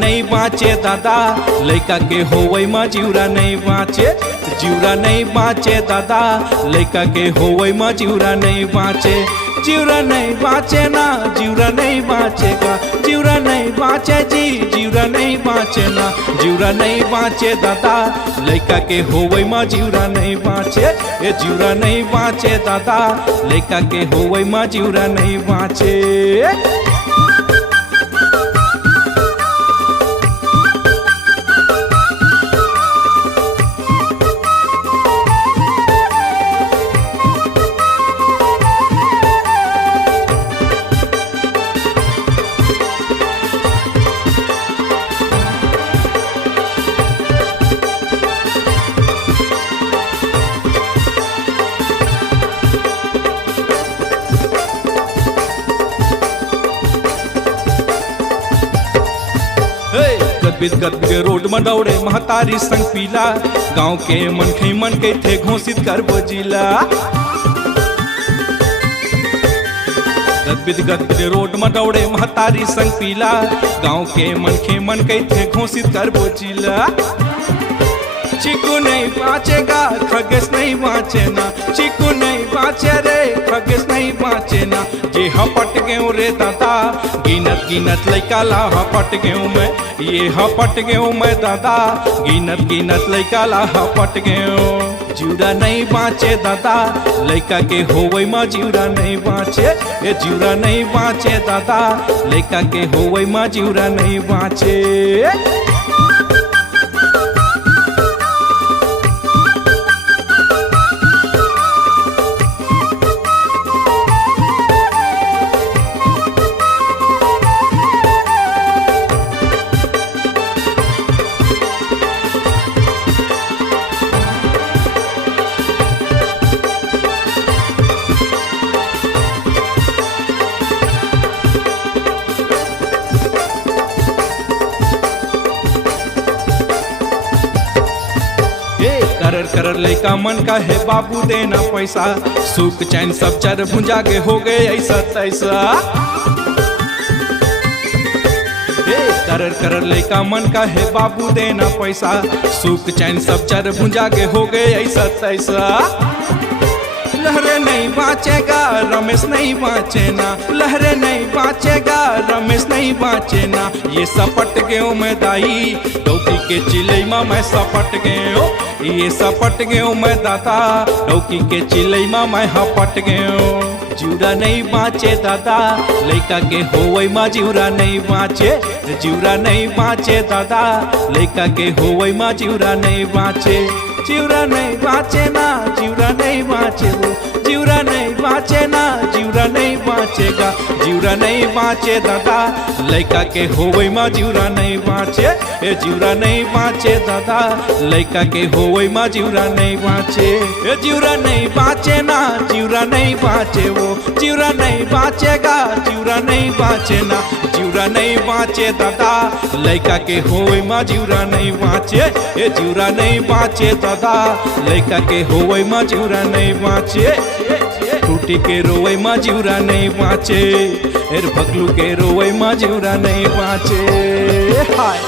नहीं बाँचे दादा लड़का के होवै में जिउरा नहीं बाँचे, जिउरा नहीं बाँचे दादा लड़का के होवै में जिउरा नहीं बाँचे। जिउरा नहीं बाँचे ना जिउरा नहीं बाँचेगा, जिउरा नहीं बाँचे जी जिउरा नहीं बाँचे ना, जिउरा नहीं बाँचे दादा लड़का के होवै में जिउरा नहीं बाँचे। ए जिउरा नहीं बाँचे दादा लड़का के होवै में जिउरा नहीं बाँचे। गदबिद रोड में दौड़े महतारी संग पीला, गांव के मन के थे घोषित कर जिला। गदबिद रोड में दौड़े महतारी संग पीला, गांव के मन के थे घोषित कर जिला। चिकू नहीं बाँचेगा खगेश नहीं बाँचे ना, चिकू नहीं बाँचे रे खगेश नहीं बाँचे ना। ये हपट गयो रे दादा गिनत गिनत लइका ला हपट गयो मैं, ये हपट गयो मैं दादा गिनत गिनत लइका ला हपट गयो। जिउरा नहीं बाँचे दादा लइका के होवै में जिउरा नहीं बाँचे। ए जिउरा नहीं बाँचे दादा लइका के होवै में जिउरा नहीं बाँचे। करर लइका मन का है बाबू देना पैसा, सुख चैन सब चर भुंजा के हो गए ऐसा तैसा। करर लइका मन का है बाबू देना पैसा, सुख चैन सब चर भुंजा के हो गए ऐसा तैसा। लहरे नहीं बाँचेगा रमेश नहीं बाँचे ना, लहरे नहीं बाँचेगा रमेश नहीं बाँचे ना। ये सपट गयो मैं दाई डौकी के चिलई में मैं सपट गयो, ये सपट गयो मैं दादा डौकी के चिलई में मैं हपट गयो। जिउरा नहीं बाँचे दादा लइका के होवै में जिउरा नहीं बाँचे, जिउरा नहीं बाँचे दादा लइका के होवै में जिउरा नहीं बाँचे। जिउरा नहीं बाँचे ना जिउरा नहीं बाँचे वो, जिउरा नहीं बाँचे ना जिउरा नहीं बाँचेगा, जिउरा नहीं बाँचे दादा लइका के होवै में जिउरा नहीं बाँचे। ए जिउरा नहीं बाँचे दादा लइका के होवै में जिउरा नहीं बाँचे। ए जिउरा नहीं बाँचे ना जिउरा नहीं बाँचे वो, जिउरा नहीं बाँचेगा जिउरा नहीं बाँचे ना, जिउरा नहीं बाँचे दादा लइका के होवै में जिउरा नहीं बाँचे। ए जिउरा नहीं बाँचे दादा लइका के होवै में जिउरा नहीं बाँचे। टूटी के रोवै में जिउरा नहीं बाँचे, एर भगलू के रोवै में जिउरा नहीं बाँचे। हाय